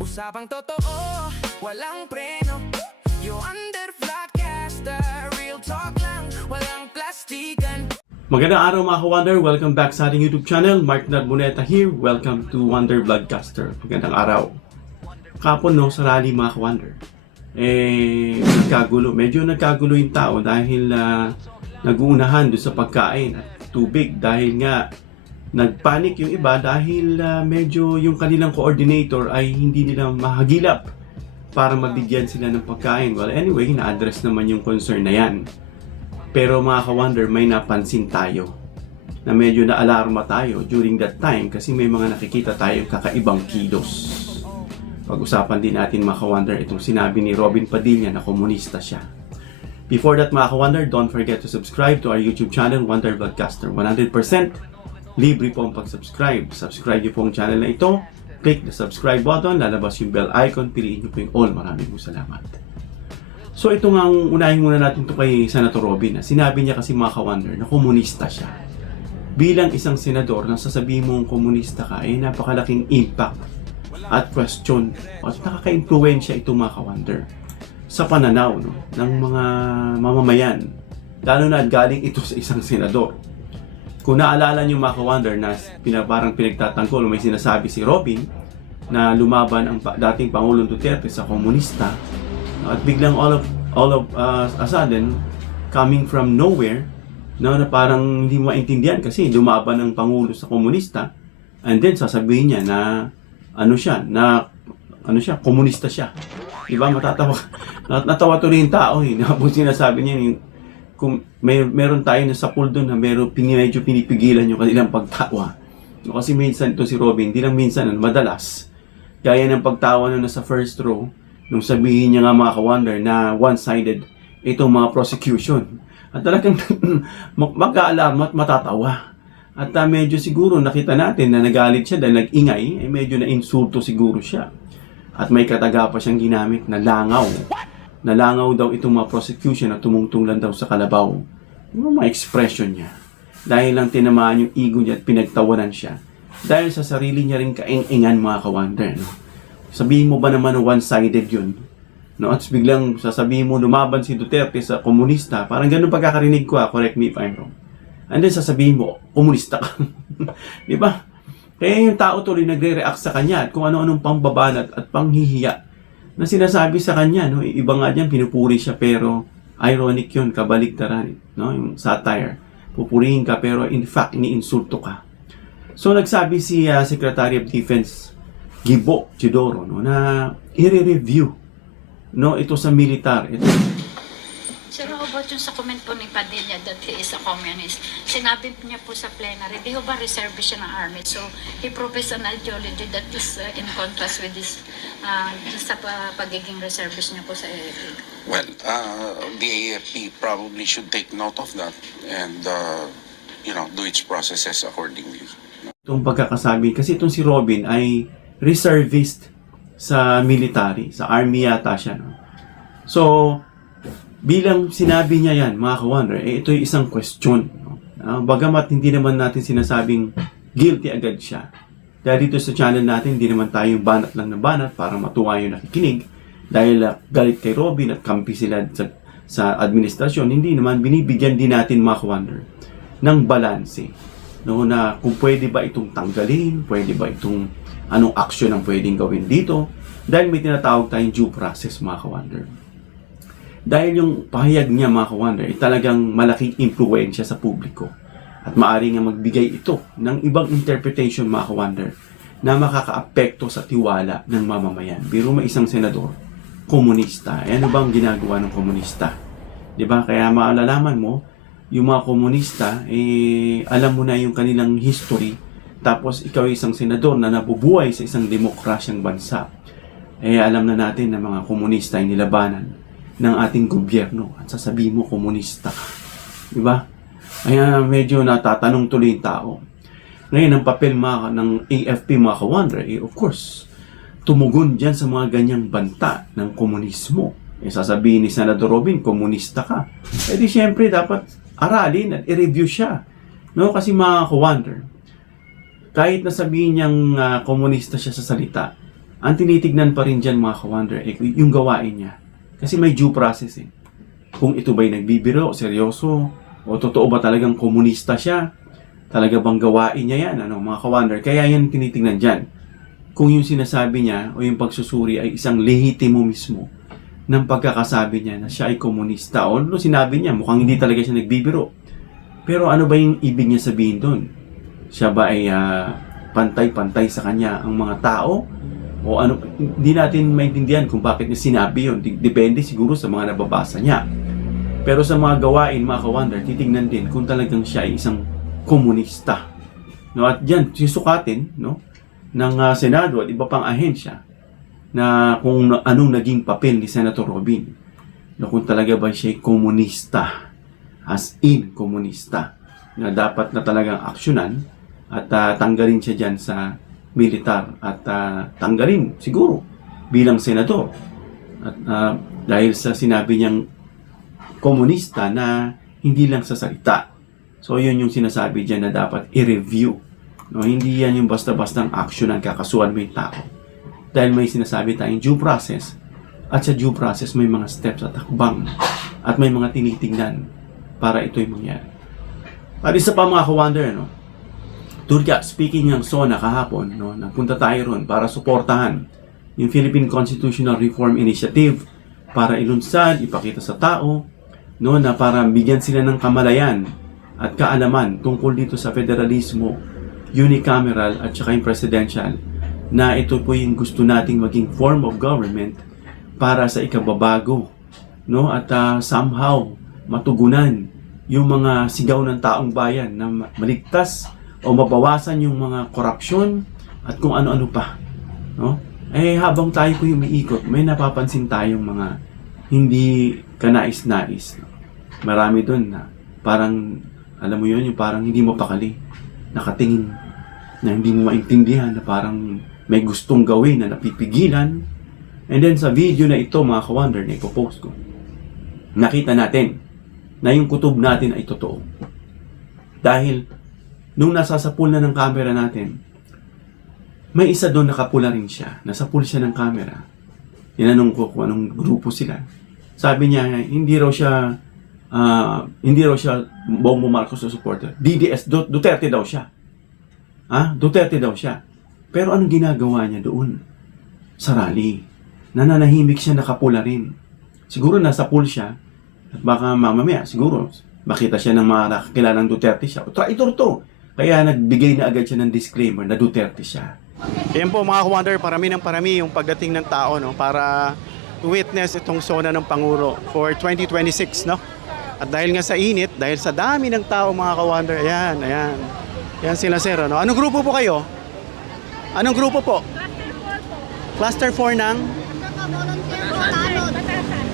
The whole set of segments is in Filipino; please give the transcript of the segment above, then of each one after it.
Usapang totoo, walang preno. You under Vlogcaster, real talk lang, walang plastikan. Magandang araw mga ka-Wonder, welcome back sa ating YouTube channel. Mark Narboneta here, welcome to Wonder Vlogcaster. Magandang araw. Kapon sa rally mga ka-Wonder, medyo nagkagulo yung tao dahil nag-uunahan doon sa pagkain at tubig dahil nga nagpanik yung iba dahil medyo yung kanilang coordinator ay hindi nila mahagilap para mabigyan sila ng pagkain. Well, anyway, na-address naman yung concern na yan. Pero mga ka-Wonder, may napansin tayo na medyo na-alarma tayo during that time kasi may mga nakikita tayong kakaibang kilos. Pag-usapan din natin mga ka-Wonder itong sinabi ni Robin Padilla na komunista siya. Before that mga ka-Wonder, don't forget to subscribe to our YouTube channel, Wonder Vlogcaster. 100% libre po ang pag-subscribe. Subscribe niyo po ang channel na ito. Click the subscribe button, lalabas yung bell icon, piliin niyo po yung all. Maraming salamat. So ito nga, unahin muna natin ito kay Senator Robin. Sinabi niya kasi mga ka-Wonder na komunista siya. Bilang isang senador, nang sasabihin mong komunista ka, ay napakalaking impact at question at nakaka-impluwensya ito mga ka-Wonder sa pananaw ng mga mamamayan. Lalo na galing ito sa isang senador. Kung naalala niyo mga ka-Wonder na parang pinagtatanggol, may sinasabi si Robin na lumaban ang dating Pangulong Duterte sa komunista at biglang all of a sudden coming from nowhere na parang hindi maintindihan kasi lumaban ang Pangulo sa komunista and then sasabihin niya na komunista siya. Diba? Natawa tuloy yung tao Kung sinasabi niya kung meron tayo na sa pool doon na medyo pinipigilan yung kanilang pagtawa. Kasi minsan ito si Robin, hindi lang minsan, madalas. Gaya ng pagtawa na nasa first row, nung sabihin niya nga mga ka-Wonder na one-sided itong mga prosecution. At talagang mag-aalarma at matatawa. At medyo siguro nakita natin na nagalit siya dahil nag-ingay, medyo na-insulto siguro siya. At may kataga pa siyang ginamit na langaw. Nalangaw daw itong mga prosecution at tumungtong lang daw sa kalabaw. Yung mga expression niya. Dahil lang tinamaan yung ego niya at pinagtawanan siya. Dahil sa sarili niya rin kaing-ingan mga ka-Wonder. Sabihin mo ba naman one-sided yun? At biglang sasabihin mo lumaban si Duterte sa komunista. Parang ganun pagkakarinig ko correct me if I'm wrong. And then sasabihin mo, komunista ka. Di ba? Kaya yung tao tuloy nagre-react sa kanya at kung ano-anong pambabanat at panghihiya na sinasabi sa kanya, iba nga dyan, pinupuri siya pero ironic yun, kabaligtaran, yung satire. Pupurihin ka pero in fact, iniinsulto ka. So nagsabi si Secretary of Defense Gibo Chidoro na i-review ito sa militar. Sir, how about yung sa comment po ni Padilla that he is a communist? Sinabi niya po sa plenary, di ba reservist siya ng army? So, he professed an ideology that is in contrast with this sa pagiging reservist niya po sa AFP. Well, the AFP probably should take note of that and, do its processes accordingly. Itong pagkakasabi, kasi itong si Robin ay reservist sa military, sa army yata siya. So, bilang sinabi niya yan, mga ka-Wonder, ito yung isang question. Bagamat hindi naman natin sinasabing guilty agad siya. Dahil dito sa channel natin, hindi naman tayo banat lang na banat para matuwa yung nakikinig. Dahil galit kay Robin at kampi sila sa administrasyon, hindi naman binibigyan din natin mga ka-Wonder ng balanse. Na kung pwede ba itong tanggalin, pwede ba itong anong action ang pwedeng gawin dito. Dahil may tinatawag tayong due process mga ka-Wonder. Dahil yung pahayag niya mga ka-Wonder ay talagang malaking impluwensya sa publiko. At maaari nga magbigay ito ng ibang interpretation mga ka-Wonder na makakaapekto sa tiwala ng mamamayan. Biro may isang senador, komunista. Ano bang ginagawa ng komunista? Diba? Kaya maalalaman mo, yung mga komunista, alam mo na yung kanilang history. Tapos ikaw ay isang senador na nabubuhay sa isang demokrasyang bansa. Alam na natin na mga komunista ay nilabanan ng ating gobyerno at sasabihin mo komunista ka. Diba? Kaya medyo natatanong tuloy yung tao. Ngayon, ang papel ng AFP mga ka-Wonder, of course, tumugon dyan sa mga ganyang banta ng komunismo. Sasabihin ni Senador Robin, komunista ka. Di syempre dapat aralin at i-review siya. Kasi mga ka-Wonder, kahit na sabihin niyang komunista siya sa salita, ang tinitignan pa rin dyan mga ka-wonder, yung gawain niya. Kasi may due process eh. Kung ito ba'y nagbibiro, seryoso, o totoo ba talagang komunista siya, talaga bang gawain niya yan, mga ka-wonder. Kaya yan tinitingnan dyan. Kung yung sinasabi niya o yung pagsusuri ay isang lehitimo mismo ng pagkakasabi niya na siya ay komunista. O sinabi niya, mukhang hindi talaga siya nagbibiro. Pero ano ba yung ibig niya sabihin doon? Siya ba ay pantay-pantay sa kanya ang mga tao? O ano, hindi natin maintindihan kung bakit niya sinabi yun. Depende siguro sa mga nababasa niya. Pero sa mga gawain, mga ka-wonder, titignan din kung talagang siya ay isang komunista. No, at yan, sisukatin ng Senado at iba pang ahensya na kung anong naging papel ni Senator Robin. No, kung talaga ba siya ay komunista, as in komunista, na dapat na talagang aksyonan at tanggalin siya dyan sa militar at tanggalin siguro bilang senador. At dahil sa sinabi niyang komunista na hindi lang sa salita. So yun yung sinasabi dyan na dapat i-review. No, hindi yan yung basta-bastang action ang kakasuhan mo yung tao. Dahil may sinasabi tayong due process. At sa due process may mga steps at hakbang. At may mga tinitingnan para ito'y mangyari. At isa pa mga ka-wonder, Turka, speaking ng SONA kahapon, napunta tayo ron para suportahan yung Philippine Constitutional Reform Initiative para ilunsad, ipakita sa tao, na para bigyan sila ng kamalayan at kaalaman tungkol dito sa federalismo, unicameral at saka yung presidential, na ito po yung gusto nating maging form of government para sa ikababago, at somehow matugunan yung mga sigaw ng taong bayan na maligtas o mabawasan yung mga korupsyon at kung ano-ano pa. Habang tayo po yung umiikot, may napapansin tayong mga hindi kanais-nais. Marami doon na parang, alam mo yun, yung parang hindi mo pakali, nakatingin, na hindi mo maintindihan, na parang may gustong gawin na napipigilan. And then sa video na ito, mga ka-wonder, na ipopost ko, nakita natin na yung kutob natin ay totoo. Dahil, nung nasasapul na ng camera natin, may isa doon nakapula rin siya. Nasapul siya ng camera. Tinanong ko kung anong grupo sila. Sabi niya, hindi raw siya Bongbong Marcos na supporter. DDS, Duterte daw siya. Duterte daw siya. Pero anong ginagawa niya doon? Sa rally. Nananahimik siya, nakapula rin. Siguro nasa pool siya. At baka mamamaya, siguro, makita siya ng mga nakikilalang Duterte siya. Traitor to. Kaya nagbigay na agad siya ng disclaimer na Duterte siya. Yan po mga ka-wonder, parami ng parami yung pagdating ng tao para witness itong SONA ng Pangulo for 2026, At dahil nga sa init, dahil sa dami ng tao mga ka-wonder, ayan. Yan sila sir, Anong grupo po kayo? Anong grupo po? Cluster 4 ng?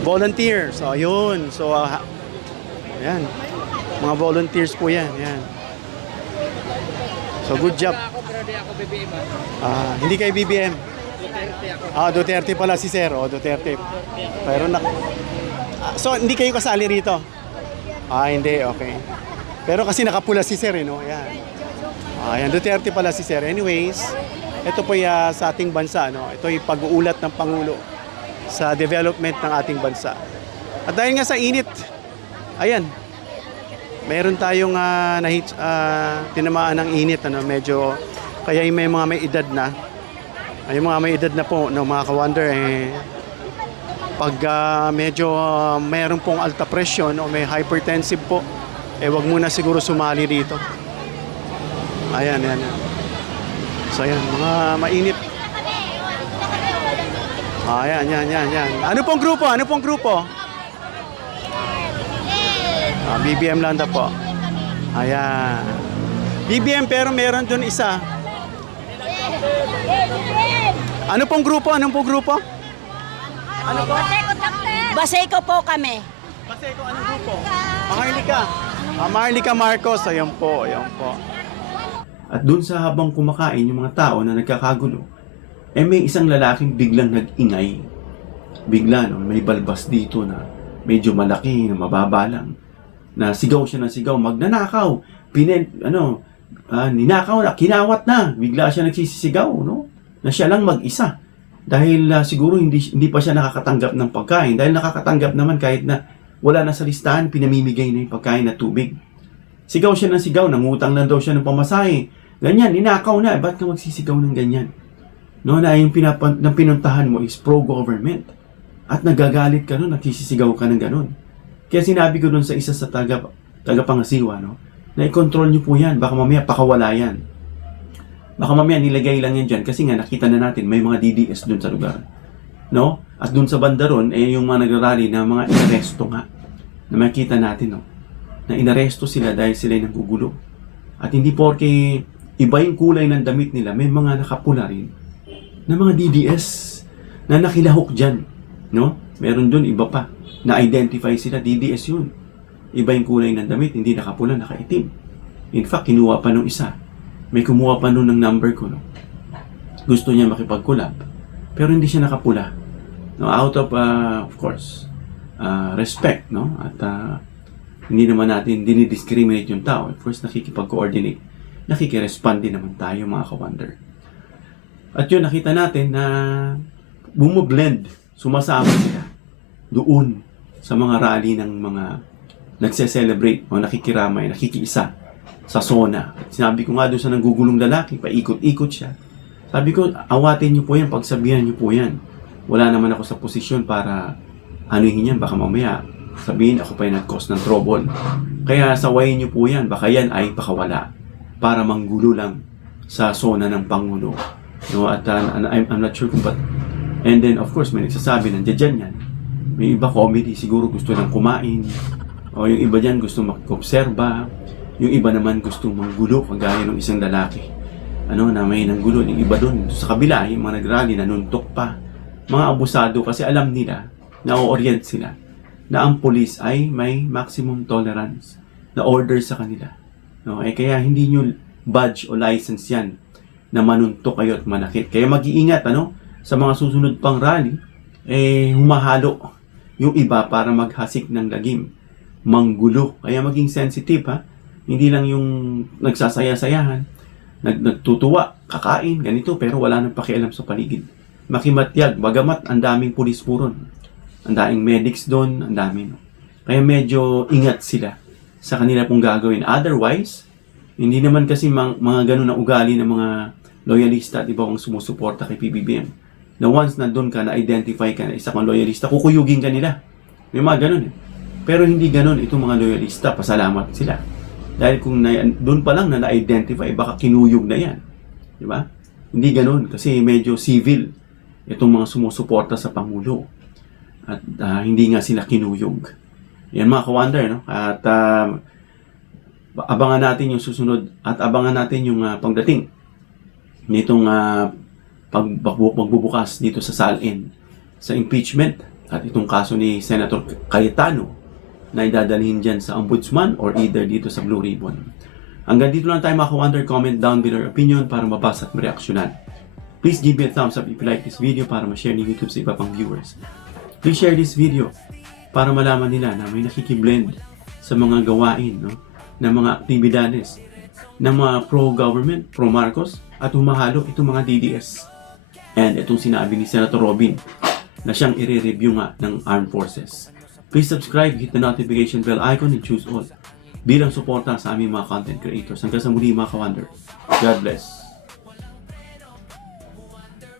Volunteers. So, ayun. So, ayan. Mga volunteers po yan. Ayan. So, good job. Hindi kayo BBM? Duterte pala si sir. Duterte. Pero so, hindi kayo kasali rito? Hindi. Okay. Pero kasi nakapula si sir, Ayan. Ayan, Duterte pala si sir. Anyways, ito po sa ating bansa, Ito yung pag-uulat ng Pangulo sa development ng ating bansa. At dahil nga sa init, ayan, meron tayong tinamaan ng init, medyo, kaya yung may mga may edad na, yung mga may edad na po, mga ka-wonder, pag medyo mayroon pong alta presyon o may hypertensive po, wag muna siguro sumali rito. Ayan. So ayan, mga mainit. Yan. Ano pong grupo? BBM lang po. Ayan. BBM pero meron doon isa. Ano pong grupo? Ano po? Baseco po kami. Baseco, anong grupo? Maharlika Marcos. Ayan po. At dun sa habang kumakain yung mga tao na nagkakagulo, may isang lalaking biglang nag-ingay. Bigla, may balbas dito na medyo malaki, na mababa lang. Na sigaw siya ng sigaw, magnanakaw, ninakaw na, kinawat na, bigla siya nagsisisigaw, no? Na siya lang mag-isa. Dahil siguro hindi pa siya nakakatanggap ng pagkain. Dahil nakakatanggap naman kahit na wala na sa listahan, pinamimigay na yung pagkain na tubig. Sigaw siya ng sigaw, nangutang na daw siya ng pamasahe. Ganyan, ninakaw na, ba't ka magsisigaw ng ganyan? No, na yung pinuntahan mo is pro-government. At nagagalit ka nun, nagsisisigaw ka ng ganun. Kaya sinabi ko dun sa isa sa tagapangasiwa, no? Na i-control nyo po yan, baka mamaya pakawala yan. Baka mamaya nilagay lang yan dyan kasi nga nakita na natin may mga DDS dun sa lugar. No? At dun sa banda ron, yung mga nagrarally na mga inaresto nga. Na makita natin, no? Na inaresto sila dahil sila ay nanggugulo. At hindi porke iba yung kulay ng damit nila, may mga nakapula rin na mga DDS na nakilahok dyan. No? Meron dun iba pa. Na-identify sila, DDS yun. Iba yung kulay ng damit, hindi nakapula, nakaitim. In fact, kinuha pa nung isa. May kumuha pa nun ng number ko, no? Gusto niya makipag-collab. Pero hindi siya nakapula. No? Out of course, respect, no? At hindi naman natin dinidiscriminate yung tao. Of course, nakikipag-coordinate. Nakikirespond din naman tayo, mga ka-wonder. At yun, nakita natin na bumoblend, sumasama sila doon sa mga rally ng mga nagse-celebrate o nakikiramay, nakikiisa sa SONA. At sinabi ko nga doon sa nanggugulong lalaki, paikot-ikot siya. Sabi ko, awatin niyo po yan, pagsabihan niyo po yan. Wala naman ako sa posisyon para anuhin yan, baka mamaya sabihin ako pa yung nag-cause ng trouble. Kaya sawayin niyo po yan, baka yan ay pakawala para manggulo lang sa SONA ng Pangulo. No, at I'm not sure kung ba't. And then, of course, may nagsasabi, nandiyan yan. May iba comedy, siguro gusto lang kumain. O yung iba dyan gusto mag-obserba. Yung iba naman gusto manggulo, kagaya ng isang lalaki. Na may nanggulo. Yung iba doon, sa kabila, yung mga nagrally, nanuntok pa. Mga abusado kasi alam nila, na-orient sila, na ang police ay may maximum tolerance na order sa kanila. No? Kaya hindi nyo badge o license yan na manuntok kayo at manakit. Kaya mag-iingat, sa mga susunod pang rally, humahalo yung iba para maghasik ng lagim. Manggulo. Kaya maging sensitive, ha? Hindi lang yung nagsasaya-sayahan, nagtutuwa, kakain, ganito, pero wala nang pakialam sa paligid. Makimatyag, bagamat ang daming pulis po ron. Ang daming medics doon, ang dami. No? Kaya medyo ingat sila sa kanila pong gagawin. Otherwise, hindi naman kasi mga ganun na ugali ng mga loyalista at iba kong sumusuporta kay PBBM. Na once na doon ka, na-identify ka na isa kang loyalista, kukuyugin ka nila. May mga ganun eh. Pero hindi ganun itong mga loyalista, pasalamat sila. Dahil kung doon pa lang na na-identify, baka kinuyog na yan. Di ba? Hindi ganun kasi medyo civil itong mga sumusuporta sa Pangulo. At hindi nga sila kinuyog. Yan mga ka-wonder, no? At abangan natin yung susunod at abangan natin yung pagdating nitong pagbubukas dito sa SALN sa impeachment at itong kaso ni Senator Cayetano na idadalhin dyan sa ombudsman or either dito sa Blue Ribbon. Hanggang dito lang tayo mga ka-wonder. Comment down below your opinion para mabasa at mareaksyonan. Please give me a thumbs up if you like this video para ma-share ni YouTube sa iba pang viewers. Please share this video para malaman nila na may nakikiblend sa mga gawain, no? Ng mga aktibidades ng mga pro-government, pro-Marcos at humahalo itong mga DDS. And itong sinabi ni Senator Robin na siyang i-review nga ng Armed Forces. Please subscribe, hit the notification bell icon and choose all bilang suporta sa aming mga content creators. Hanggang sa muli mga ka-wonder. God bless.